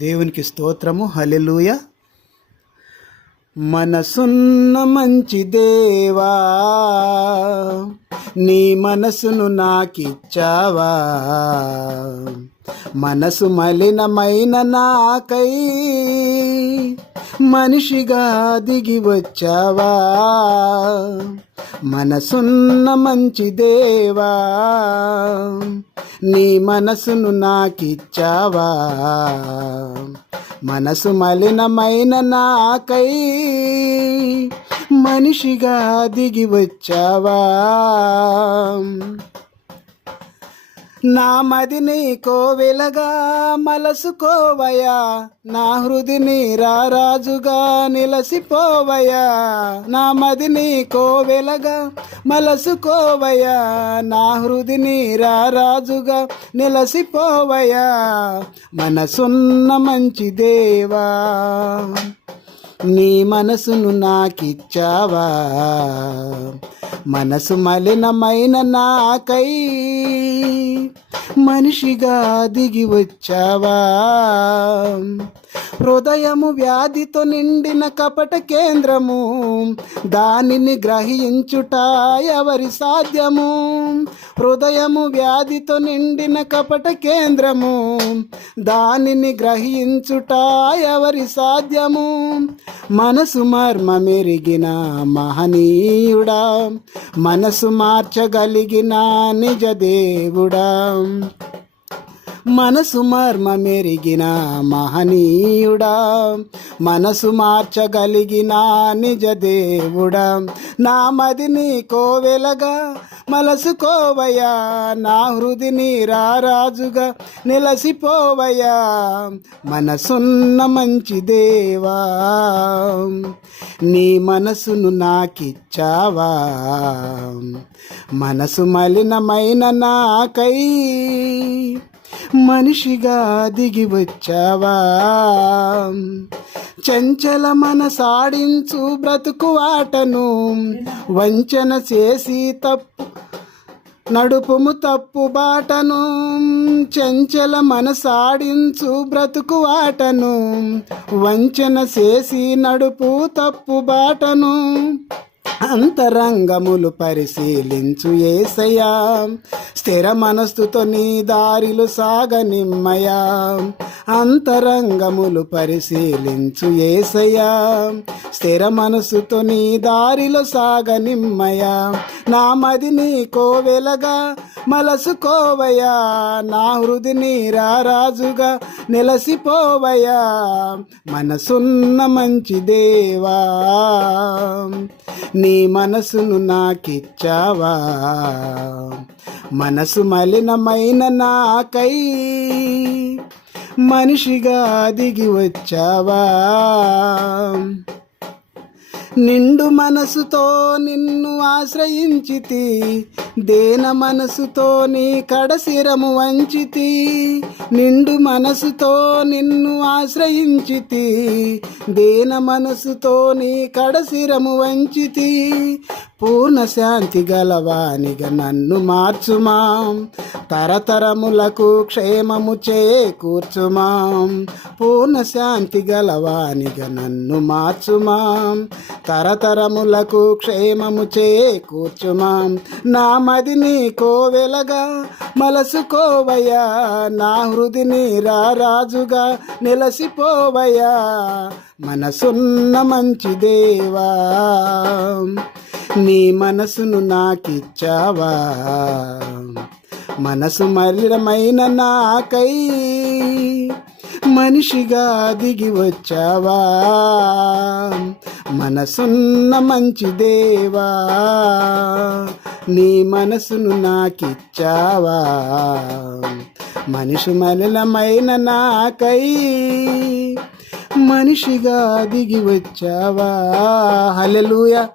దేవునికి స్తోత్రము. హల్లెలూయా. మనసున్న మంచి దేవా, నీ మనసును నాకిచ్చావా. మనసు మలినమైన నాకై మనిషిగా దిగి వచ్చావా. మనసున్న మంచి దేవా, నీ మనసును నాకిచ్చావా. మనసు మలినమైన నాకై మనిషిగా దిగి వచ్చావా. నా మదిని కోవెలగా మలసుకోవయా, నా హృదిని రారాజుగా నిలసిపోవయా. నా మదిని కోవెలగా మలసుకోవయా, నా హృదిని రారాజుగా నిలసిపోవయా. మనసున్న మంచి దేవా, నీ మనసును నాకిచ్చావా. మనసు మలినమైన నాకై మనిషిగా దిగి వచ్చావా. హృదయము వ్యాధితో నిండిన కపట కేంద్రము, దానిని గ్రహించుట ఎవరి సాధ్యము. హృదయము వ్యాధితో నిండిన కపట కేంద్రము, దానిని గ్రహించుట ఎవరి సాధ్యము. మనసు మర్మమెరిగిన మహనీయుడా, మనసు మార్చగలిగిన నిజ దేవుడా. మనసు మర్మమెరిగిన మహనీయుడా, మనసు మార్చగలిగిన నిజ దేవుడా. నా మదిని కోవెలగా మలసుకోవయా, నా హృదిని రారాజుగా నిలసిపోవయా. మనసున్న మంచి దేవా, నీ మనసును నాకిచ్చావా. మనసు మలినమైన నాకై మనిషిగా దిగి వచ్చావా. చంచల మనసాడించు బ్రతుకు ఆటను వంచన చేసి నడుపుము తప్పు బాటను. చంచల మనసాడించు బ్రతుకు ఆటను వంచన చేసి నడుపు తప్పు బాటను. అంతరంగములు పరిశీలించు యేసయ్యా, స్థిర మనస్సుతో నీ దారిలు సాగనిమ్మయా. అంతరంగములు పరిశీలించు యేసయ్యా, స్థిర మనస్సుతో నీ దారిలో సాగనిమ్మయా. నా మదిని కోవెలగా మలసుకోవయా, నా హృదిని రారాజుగా నిలసిపోవయా. మనసున్న మంచి దేవా, నీ మనసును నాకిచ్చావా. మనసు మలినమైన నాకై మనిషిగా దిగి వచ్చావా. నిండు మనసుతో నిన్ను ఆశ్రయించితి, దేన మనసుతో నీ కడశిరము వంచితి. నిండు మనసుతో నిన్ను ఆశ్రయించితి, దేన మనసుతో నీ కడశిరము వంచితి. పూర్ణ శాంతి గలవానిగా నన్ను మార్చుమా, తరతరములకు క్షేమము చేకూర్చుమా. పూర్ణ శాంతి గలవానిగా నన్ను మార్చుమా, తరతరములకు క్షేమము చేకూర్చుమా. నా మదిని కోవెలగా మలసుకోవయా, నా హృదిని రారాజుగా నిలసిపోవయా. మనసున్న మంచి దేవా, నీ మనసును నాకిచ్చావా. మనసు మలినమైన నాకై మనిషిగా దిగి వచ్చావా. మనసున్న మంచి దేవా, నీ మనసును నాకిచ్చావా. మనిషి మలినమైన నాకై మనిషిగా దిగి వచ్చావా. హల్లెలూయా.